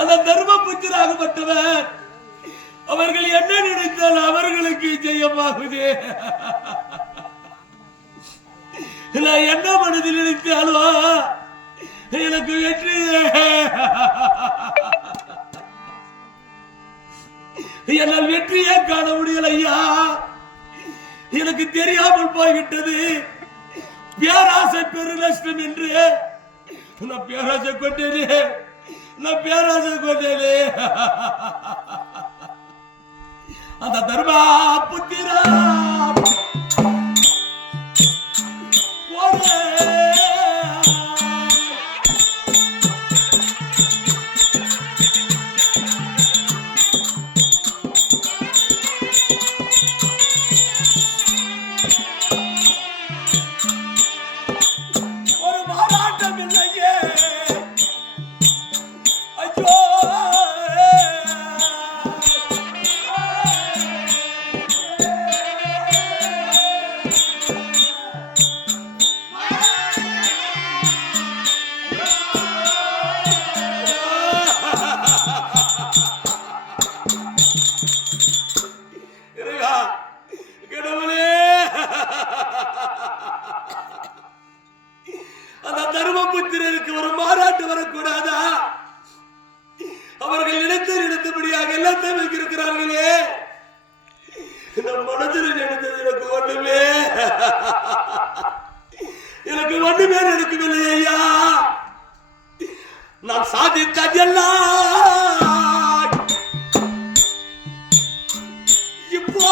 அந்த தர்ம புத்திராகப்பட்டவர் அவர்கள் என்ன நினைத்தால் அவர்களுக்கு ஜெயமாகுது. நான் என்ன மனதில் நினைத்தாலும் எனக்கு வெற்றி. என்னால் வெற்றியே காண முடியல ஐயா. எனக்கு தெரியாமல் போய்விட்டது. பேராசை பெரு நஷ்டம் என்று நான் பேராசை கொண்டேனே. நான் பேராசை கொண்டேனே. அந்த தர்மா புத்திரா தர்மபுத்திரருக்கு ஒரு மாறாட்டு வரக்கூடாதா? அவர்கள் நினைத்தபடியாக எல்லாத்தையும் வைக்கிறார்களே. நம் மனதில் நினைத்தது எனக்கு ஒண்ணுமே நடக்கவில்லை ஐயா. நான் சாதித்ததெல்லாம் இப்போ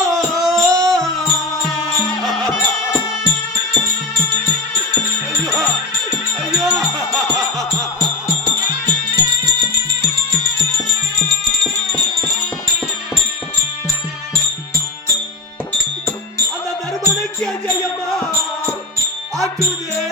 அந்த தர்மனுக்கு ஜெயமா ஆற்றுதே.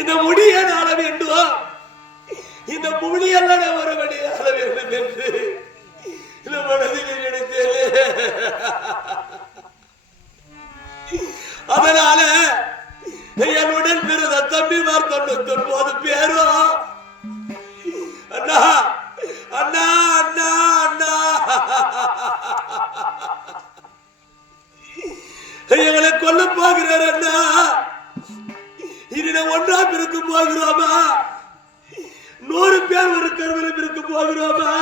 இந்த முடிய நாள வேண்டும். இந்த முடியல்ல ஒருபடி ஆள வேண்டும் என்று இந்த மனதில் நினைத்தேன். அதனால என்னுடன் பிறந்த தம்பிமார் 99 பேரும் அண்ணா அண்ணா அண்ணா அண்ணா எங்களை கொல்ல போகிறார் அண்ணா. இனி ஒன்றா பிறக்க போகிறோமா? 100 பேர் ஒரு கருவிலும் இருக்க போகிறோமா?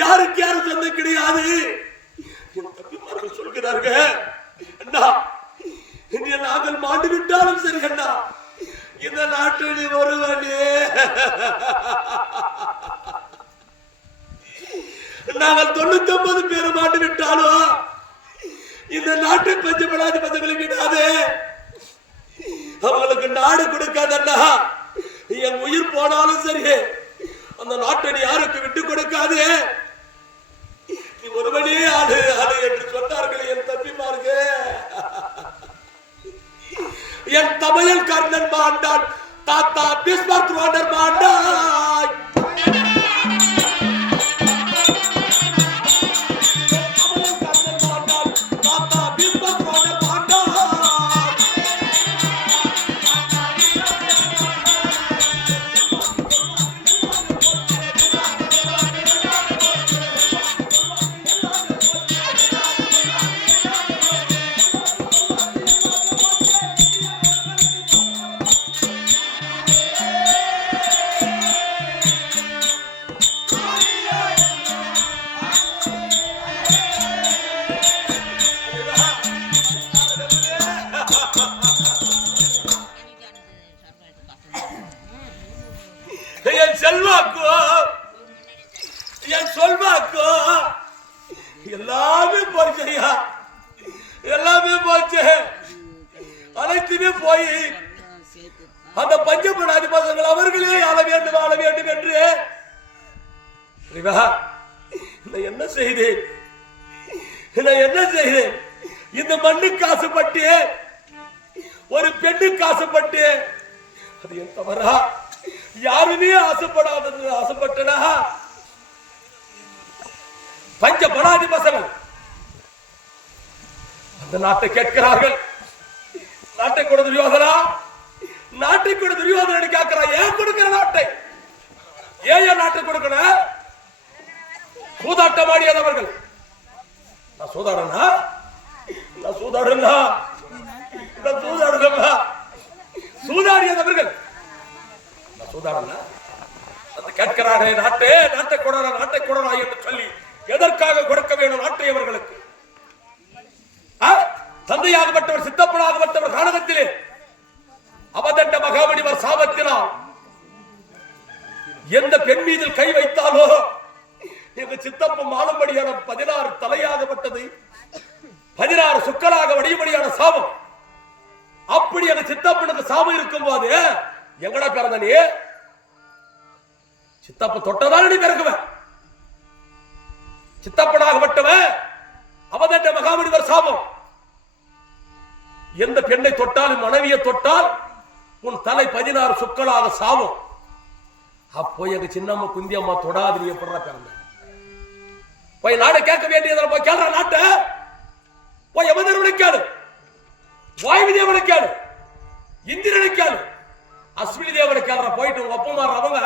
யாருக்கு யாரும் சொந்த கிடையாது. என் தம்பிமார்கள் சொல்கிறார்கள் அண்ணா, இனி நாங்கள் மாண்டு விட்டாலும் சரி அண்ணா, இந்த நாட்டில் வருவானே. நாங்கள் 99 பேர் மாண்டு விட்டாலும் இந்த நாட்டை பஞ்சப்படாது பஞ்சங்களை விடாது. அவங்களுக்கு நாடு கொடுக்காதண்ணா. என் உயிர் போனாலும் சரி அந்த நாட்டை யாருக்கு விட்டு கொடுக்காது. நீ ஒருவனே ஆடு ஆடு என்று சொன்னார்கள் என் தம்பிமார்கள். என் தமிழ் கர்ணன் மாண்டான், தாத்தா பிஸ்மார்க் ரோடர் மாண்டாய். தமிழ் கர்ணன் மாண்டான். ஆச்சு. அனைத்துமே போய் அந்த பஞ்சபடாதி பசங்கள் அவர்களே ஆள வேண்டும் என்று என்ன செய்தேன்? இந்த மண்ணுக்கு ஆசைப்பட்டு ஒரு பெண்ணுக்கு ஆசைப்பட்டு அது என் தவறா? யாருமே ஆசைப்படாதது ஆசைப்பட்டனா? பஞ்ச படாதி பசங்கள் அந்த நாட்டை கேட்கிறார்கள். நாட்டை கொடு துரியோதனா, நாட்டை கொடு துரியோதனு கேட்கிறான். ஏன் கொடுக்கிற நாட்டை? ஏன் நாட்டை கொடுக்கணும்? சூதாட்டம் ஆடியவர்கள். நான் சூதாடனா? சூதாடியவர்கள் சூதாடனா? கேட்கிறார்கள். நாட்டை கொடரா என்று சொல்லி எதற்காக கொடுக்க வேண்டும் நாட்டை அவர்களுக்கு? தந்தையாகப்பட்டவர் சித்தப்பனாகப்பட்டவர் காலகத்திலே அவதண்ட மகாமணிவர் சாபத்தினால் எந்த பெண் மீது கை வைத்தாலோ எங்க சித்தப்பம் ஆளும்படியான 16 தலையாகப்பட்டது, 16 சுக்கலாக வடியும்படியான சாபம். அப்படி எங்க சித்தப்பனுக்கு சாபம் இருக்கும் போது எங்கடா பிறந்த நீ? சித்தப்ப தொட்டதால் நீ பிறகுவன். சித்தப்பனாகப்பட்டவன் அவதண்ட மகாமணிவர் சாபம். எந்த பெண்ணை தொட்டாலும் மனைவியை தொட்டால் உன் தலை 16 சுக்கலாக சாவும். அப்போ எங்க சின்னம்மா குந்தி அம்மா தொடாது. நீ எப்படா பிறந்த? போய் நாடு கேட்க வேண்டியதில் போய் கேள்ற நாட்ட போய் யமதர்மனை கேளு, வாயு தேவனை கேளு, இந்திரனை கேளு, அஸ்வினி தேவனை கேள்ற. போயிட்டு உங்க அப்பா மாற அவங்க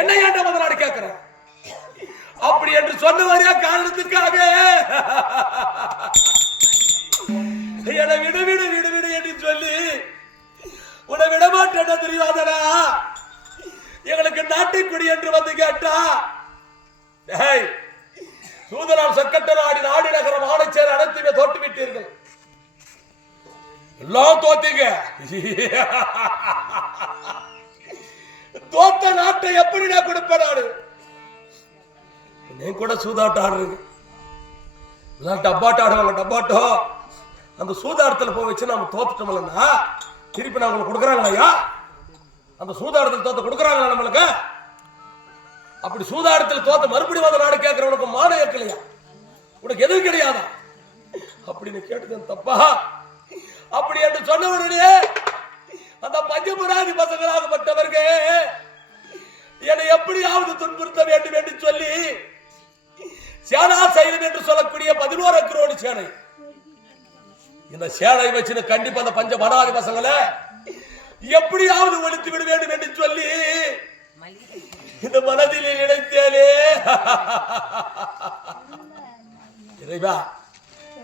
என்ன ஏண்ட நாடு கேட்கிற அப்படி என்று சொன்னவரையா காரணத்துக்காக என விடு என்று சொல்லி உன்னை விடமாட்டேன் தெரியாதனா? எங்களுக்கு நாட்டுக்குடி என்று வந்து கேட்டா சூதனால் சொக்கட்டநாடி நாடு நகரம் ஆணைச்சேர் அனைத்துமே தோட்டு விட்டீர்கள். எல்லாம் தோத்தீங்க. தோத்த நாட்டை எப்படி நான் கொடுப்பேன்? நாடு நீ கூட சூதாட்டம் ஆடுறீங்க. டப்பாட்டம் ஆடுவாங்க. டப்பாட்டோ அந்த சூதாட்டத்தில் போய் வச்சு நம்ம தோத்துட்டோம்லன்னா திருப்பி நான் உங்களுக்கு கொடுக்குறாங்களா? அந்த சூதாட்டத்தில் தோத்த கொடுக்குறாங்களா நம்மளுக்கு? அப்படி சூதாட்டத்தில் தோத்த மறுபடியும் அந்த நாடு கேட்கிறவனுக்கு மானம் ஏற்கலையா? உனக்கு எதுவும் கிடையாதா அப்படின்னு கேட்டது தப்பா? அப்படி என்று சொன்னவனுடைய அந்த பஞ்சபுராதி பசங்களாகப்பட்டவர்கள் என்னை எப்படியாவது துன்புறுத்த வேண்டும் என்று சொல்லி சேனா சைலம் என்று சொல்லக்கூடிய 11 அக்ரோடி சேனை, இந்த சேனை வச்சு கண்டிப்பா அந்த பஞ்ச படாதி பசங்களை எப்படியாவது ஒழித்து விட வேண்டும் என்று சொல்லி இந்த மனதிலே நினைத்தேனே. இறைவா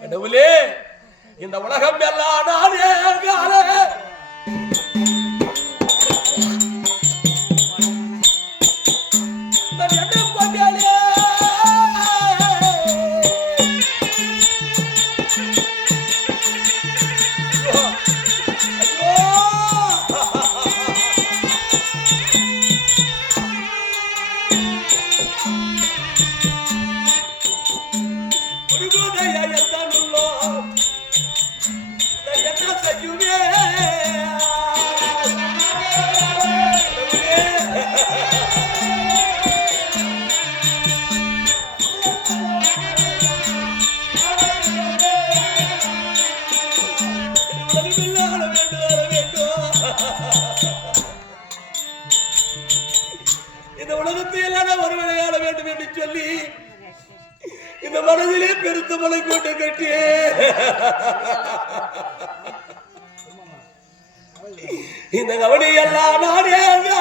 கடவுளே, இந்த உலகம் எல்லாம் நானே இந்த உலகத்தை எல்லாம் ஒரு விளையாட வேண்டும் என்று சொல்லி இந்த மனதிலே பெருத்த மலை கோட்டை கட்டி இந்த கவனி எல்லாம் நானே